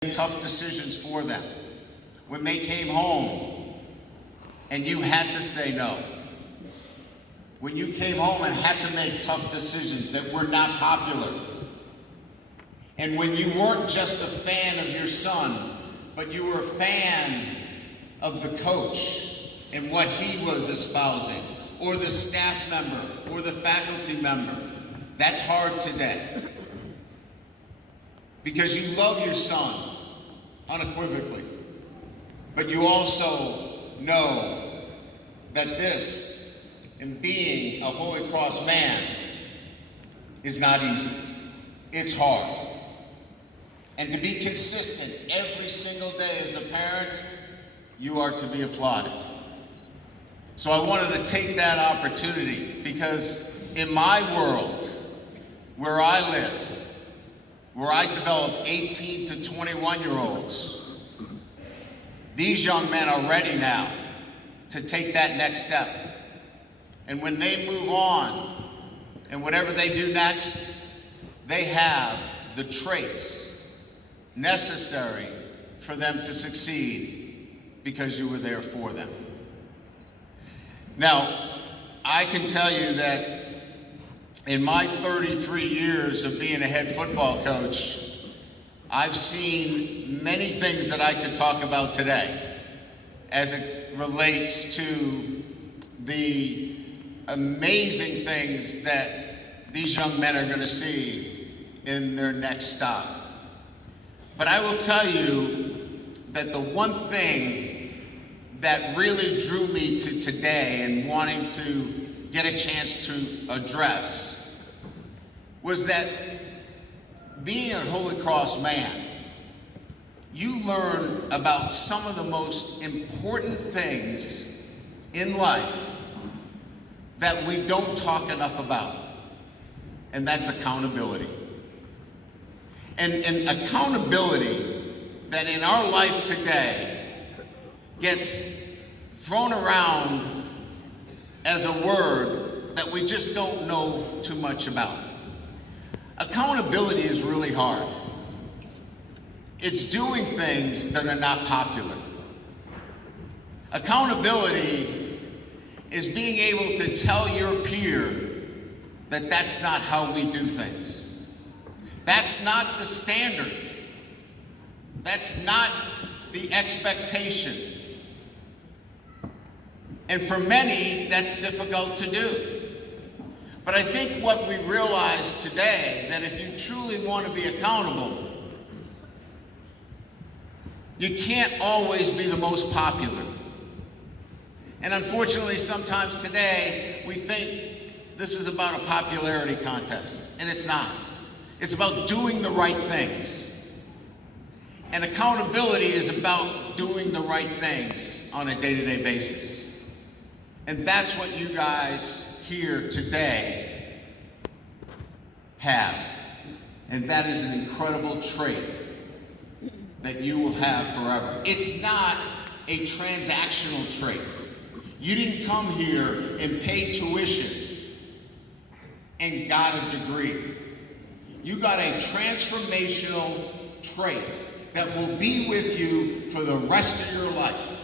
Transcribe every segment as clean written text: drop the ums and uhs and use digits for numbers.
tough decisions for them. When they came home and you had to say no. When you came home and had to make tough decisions that were not popular. And when you weren't just a fan of your son, but you were a fan of the coach and what he was espousing, or the staff member, or the faculty member. That's hard today. Because you love your son unequivocally, but you also know that this, in being a Holy Cross man, is not easy. It's hard. And to be consistent every single day as a parent, you are to be applauded. So I wanted to take that opportunity because in my world, where I live, where I develop 18 to 21-year-olds, these young men are ready now to take that next step. And when they move on, and whatever they do next, they have the traits necessary for them to succeed because you were there for them. Now, I can tell you that in my 33 years of being a head football coach, I've seen many things that I could talk about today as it relates to the amazing things that these young men are going to see in their next stop. But I will tell you that the one thing that really drew me to today and wanting to get a chance to address was that being a Holy Cross man, you learn about some of the most important things in life that we don't talk enough about, and that's accountability. And accountability that in our life today gets thrown around as a word that we just don't know too much about. Accountability is really hard. It's doing things that are not popular. Accountability is being able to tell your peer that that's not how we do things. That's not the standard. That's not the expectation. And for many, that's difficult to do. But I think what we realize today, that if you truly want to be accountable, you can't always be the most popular. And unfortunately, sometimes today, we think this is about a popularity contest, and it's not. It's about doing the right things. And accountability is about doing the right things on a day-to-day basis. And that's what you guys here today have. And that is an incredible trait that you will have forever. It's not a transactional trait. You didn't come here and pay tuition and got a degree. You got a transformational trait that will be with you for the rest of your life.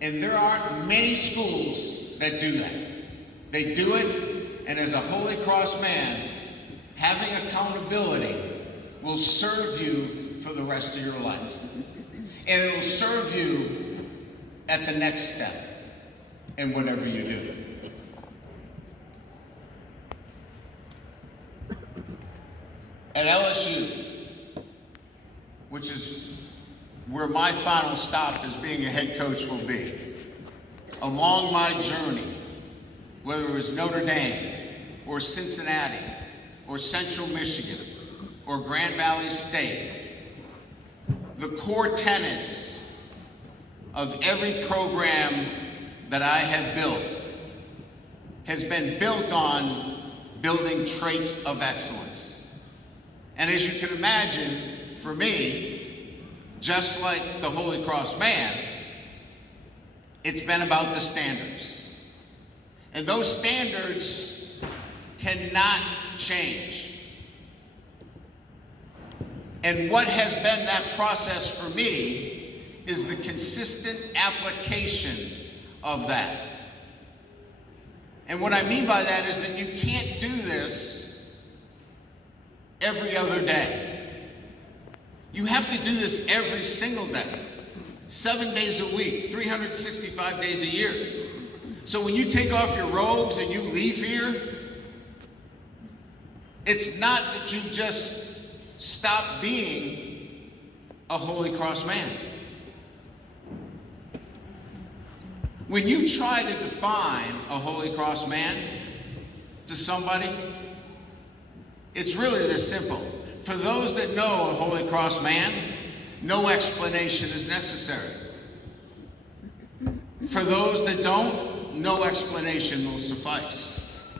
And there aren't many schools that do that. They do it, and as a Holy Cross man, having accountability will serve you for the rest of your life. And it will serve you at the next step in whatever you do. At LSU, which is where my final stop as being a head coach will be, along my journey, whether it was Notre Dame or Cincinnati or Central Michigan or Grand Valley State, the core tenets of every program that I have built has been built on building traits of excellence. And as you can imagine, for me, just like the Holy Cross man, it's been about the standards. And those standards cannot change. And what has been that process for me is the consistent application of that. And what I mean by that is that you can't do this every other day. You have to do this every single day, 7 days a week, 365 days a year. So when you take off your robes and you leave here, it's not that you just stop being a Holy Cross man. When you try to define a Holy Cross man to somebody, it's really this simple. For those that know a Holy Cross man, no explanation is necessary. For those that don't, no explanation will suffice.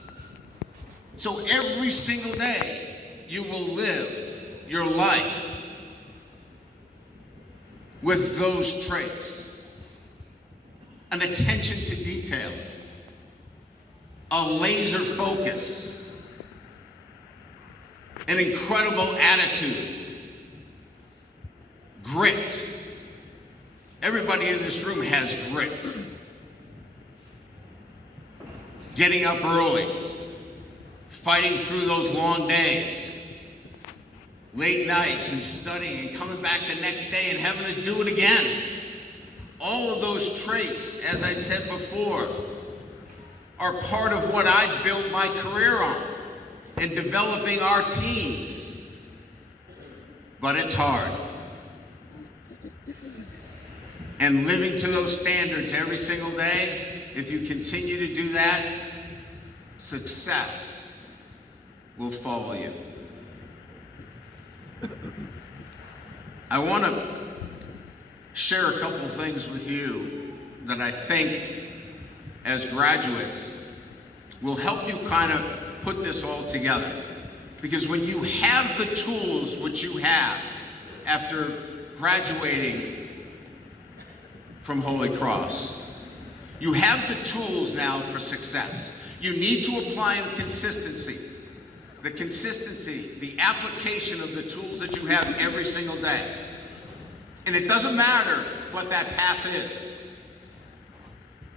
So every single day, you will live your life with those traits. An attention to detail, a laser focus, an incredible attitude, grit. Everybody in this room has grit. Getting up early, fighting through those long days, late nights and studying and coming back the next day and having to do it again. All of those traits, as I said before, are part of what I built my career on in developing our teams. But it's hard. And living to those standards every single day, if you continue to do that, success will follow you. I want to share a couple things with you that I think, as graduates, will help you kind of put this all together. Because when you have the tools which you have after graduating from Holy Cross, you have the tools now for success. You need to apply them consistency. The consistency, the application of the tools that you have every single day. And it doesn't matter what that path is.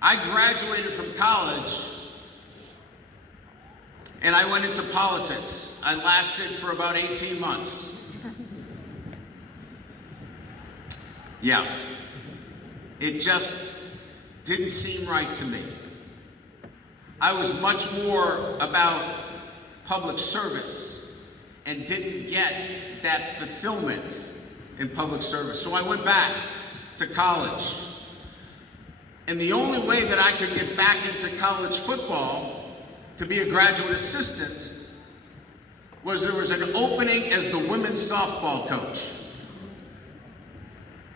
I graduated from college and I went into politics. I lasted for about 18 months. Yeah. It just didn't seem right to me. I was much more about public service and didn't get that fulfillment in public service. So I went back to college. And the only way that I could get back into college football to be a graduate assistant was there was an opening as the women's softball coach.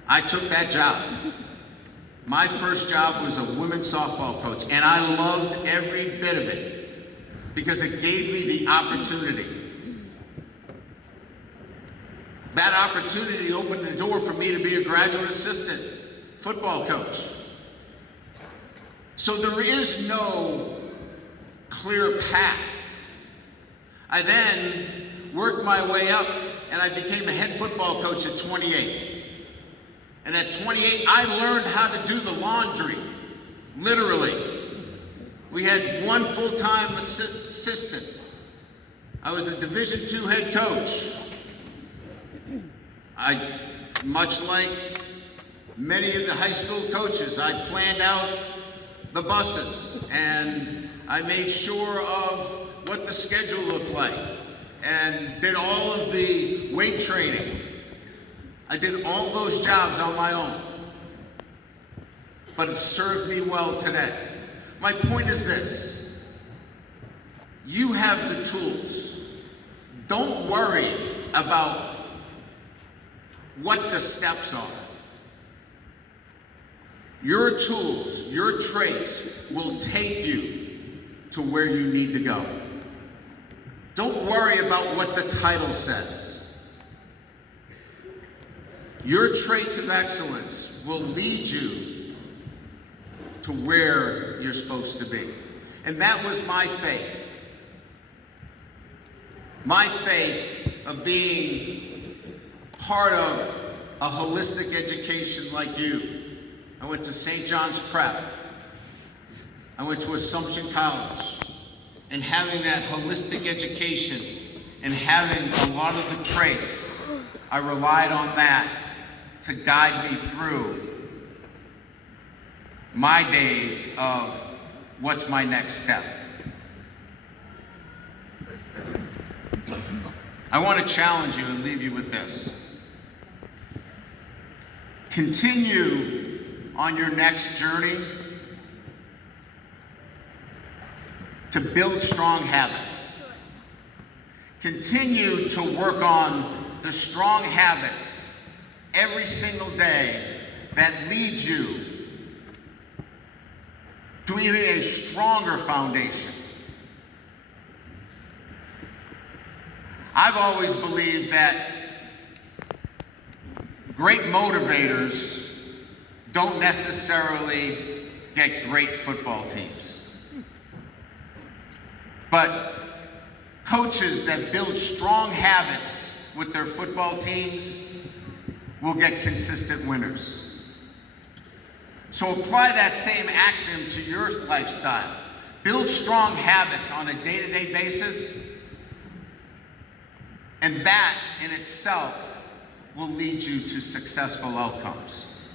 I took that job. My first job was a women's softball coach, and I loved every bit of it because it gave me the opportunity. That opportunity opened the door for me to be a graduate assistant football coach. So there is no clear path. I then worked my way up and I became a head football coach at 28. And at 28, I learned how to do the laundry, literally. We had one full-time assistant. I was a Division II head coach. Much like many of the high school coaches, I planned out the buses and I made sure of what the schedule looked like and did all of the weight training. I did all those jobs on my own. But it served me well today. My point is this. You have the tools. Don't worry about what the steps are. Your tools, your traits will take you to where you need to go. Don't worry about what the title says. Your traits of excellence will lead you to where you're supposed to be. And that was my faith. My faith of being part of a holistic education like you. I went to St. John's Prep. I went to Assumption College. And having that holistic education and having a lot of the traits, I relied on that to guide me through my days of what's my next step. I want to challenge you and leave you with this. Continue on your next journey to build strong habits. Continue to work on the strong habits every single day that lead you to even a stronger foundation. I've always believed that great motivators don't necessarily get great football teams. But coaches that build strong habits with their football teams will get consistent winners. So apply that same axiom to your lifestyle. Build strong habits on a day-to-day basis, and that in itself will lead you to successful outcomes.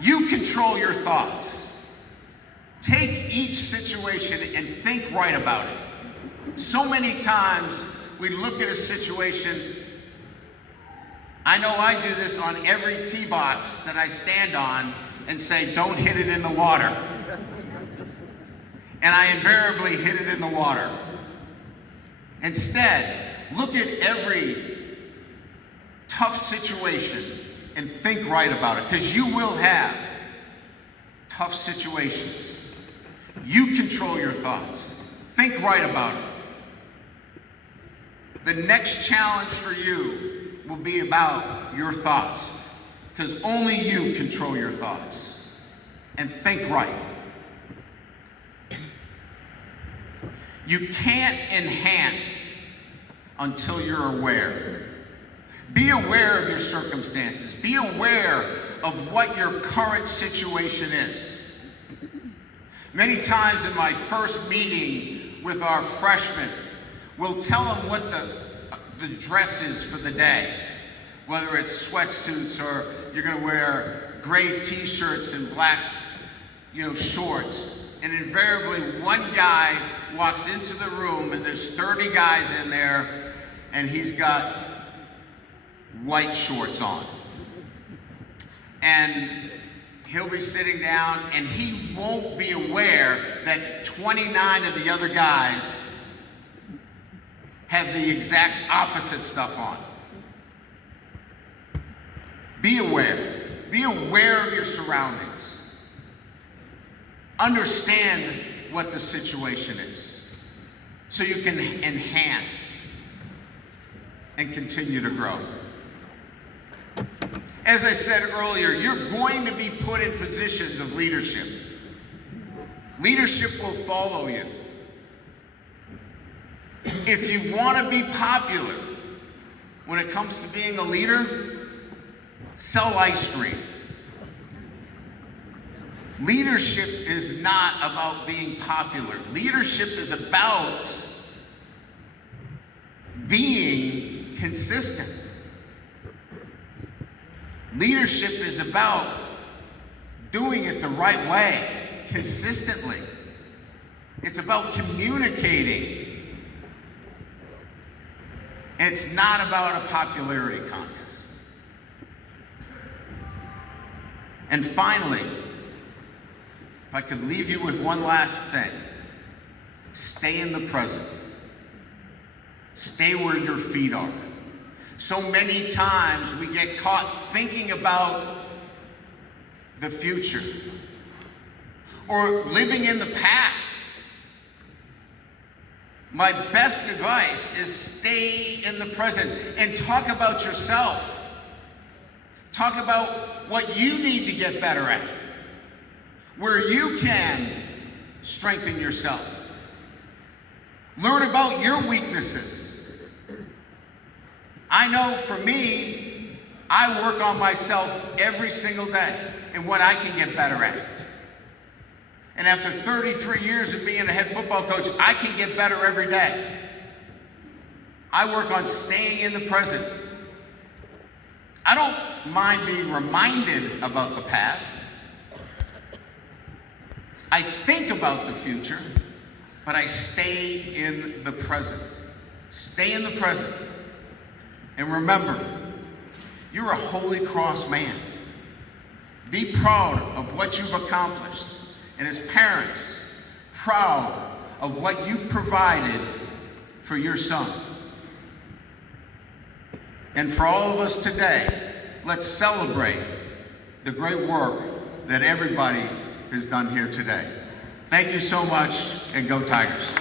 You control your thoughts. Take each situation and think right about it. So many times we look at a situation. I know I do this on every tee box that I stand on and say, don't hit it in the water. And I invariably hit it in the water. Instead, look at every tough situation and think right about it, because you will have tough situations. You control your thoughts. Think right about it. The next challenge for you will be about your thoughts, because only you control your thoughts. And think right. You can't enhance until you're aware. Be aware of your circumstances. Be aware of what your current situation is. Many times in my first meeting with our freshmen, we'll tell them what the dress is for the day. Whether it's sweatsuits or you're going to wear gray t-shirts and black, shorts. And invariably one guy walks into the room and there's 30 guys in there and he's got white shorts on. And he'll be sitting down and he won't be aware that 29 of the other guys have the exact opposite stuff on. Be aware. Be aware of your surroundings. Understand what the situation is so you can enhance and continue to grow. As I said earlier, you're going to be put in positions of leadership. Leadership will follow you. If you want to be popular when it comes to being a leader, sell ice cream. Leadership is not about being popular. Leadership is about being consistent. Leadership is about doing it the right way, consistently. It's about communicating. And it's not about a popularity contest. And finally, if I could leave you with one last thing, stay in the present. Stay where your feet are. So many times we get caught thinking about the future or living in the past. My best advice is stay in the present and talk about yourself. Talk about what you need to get better at, where you can strengthen yourself. Learn about your weaknesses I know for me, I work on myself every single day and what I can get better at. And after 33 years of being a head football coach, I can get better every day. I work on staying in the present. I don't mind being reminded about the past. I think about the future, but I stay in the present. Stay in the present. And remember, you're a Holy Cross man. Be proud of what you've accomplished. And as parents, proud of what you provided for your son. And for all of us today, let's celebrate the great work that everybody has done here today. Thank you so much, and go Tigers.